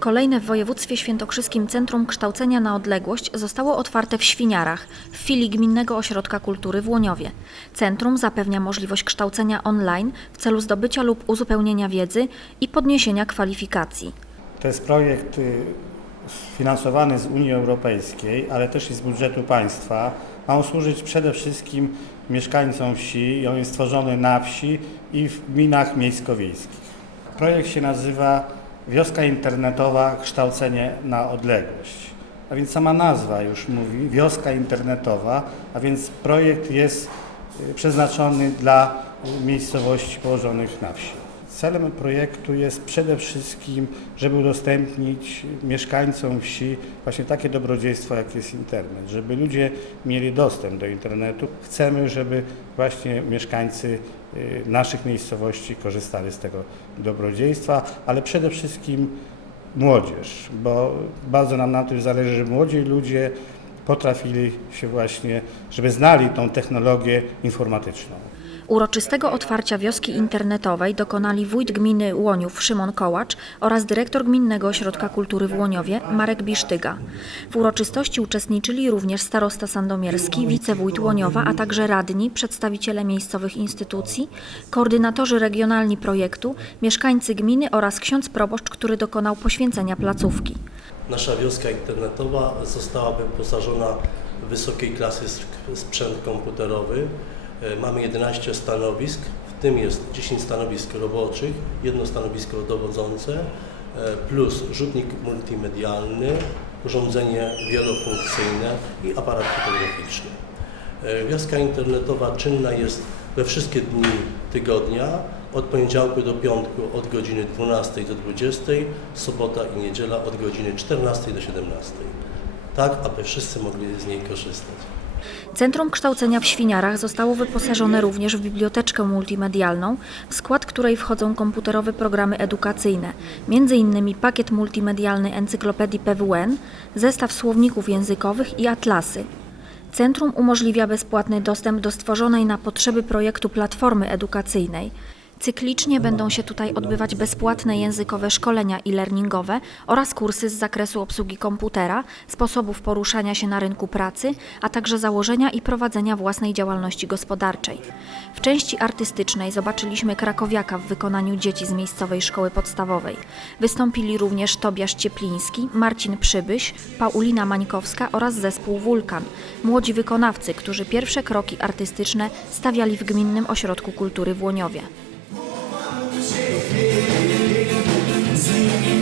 Kolejne w województwie świętokrzyskim Centrum Kształcenia na Odległość zostało otwarte w Świniarach, w filii Gminnego Ośrodka Kultury w Łoniowie. Centrum zapewnia możliwość kształcenia online w celu zdobycia lub uzupełnienia wiedzy i podniesienia kwalifikacji. To jest projekt y, finansowany z Unii Europejskiej, ale też i z budżetu państwa. Ma on służyć przede wszystkim mieszkańcom wsi i on jest stworzony na wsi i w gminach miejsko-wiejskich. Projekt się nazywa Wioska Internetowa Kształcenie na Odległość. A więc sama nazwa już mówi, wioska internetowa, a więc projekt jest y, przeznaczony dla miejscowości położonych na wsi. Celem projektu jest przede wszystkim, żeby udostępnić mieszkańcom wsi właśnie takie dobrodziejstwo, jak jest internet, żeby ludzie mieli dostęp do internetu. Chcemy, żeby właśnie mieszkańcy y, naszych miejscowości korzystali z tego dobrodziejstwa, ale przede wszystkim młodzież, bo bardzo nam na tym zależy, żeby młodzi ludzie potrafili się właśnie, żeby znali tą technologię informatyczną. Uroczystego otwarcia wioski internetowej dokonali wójt gminy Łoniów Szymon Kołacz oraz dyrektor Gminnego Ośrodka Kultury w Łoniowie Marek Bisztyga. W uroczystości uczestniczyli również starosta sandomierski, wicewójt Łoniowa, a także radni, przedstawiciele miejscowych instytucji, koordynatorzy regionalni projektu, mieszkańcy gminy oraz ksiądz proboszcz, który dokonał poświęcenia placówki. Nasza wioska internetowa została wyposażona wysokiej klasy sprzęt komputerowy. E, Mamy 11 stanowisk, w tym jest 10 stanowisk roboczych, jedno stanowisko dowodzące, e, plus rzutnik multimedialny, urządzenie wielofunkcyjne i aparat fotograficzny. E, Wioska internetowa czynna jest we wszystkie dni tygodnia, od poniedziałku do piątku od godziny 12 do 20, sobota i niedziela od godziny 14 do 17. Tak, aby wszyscy mogli z niej korzystać. Centrum Kształcenia w Świniarach zostało wyposażone również w biblioteczkę multimedialną, w skład której wchodzą komputerowe programy edukacyjne, m.in. pakiet multimedialny encyklopedii PWN, zestaw słowników językowych i atlasy. Centrum umożliwia bezpłatny dostęp do stworzonej na potrzeby projektu platformy edukacyjnej. Cyklicznie będą się tutaj odbywać bezpłatne językowe szkolenia e-learningowe oraz kursy z zakresu obsługi komputera, sposobów poruszania się na rynku pracy, a także założenia i prowadzenia własnej działalności gospodarczej. W części artystycznej zobaczyliśmy krakowiaka w wykonaniu dzieci z miejscowej szkoły podstawowej. Wystąpili również Tobiasz Ciepliński, Marcin Przybyś, Paulina Mańkowska oraz zespół Wulkan, młodzi wykonawcy, którzy pierwsze kroki artystyczne stawiali w Gminnym Ośrodku Kultury w Łoniowie. Zini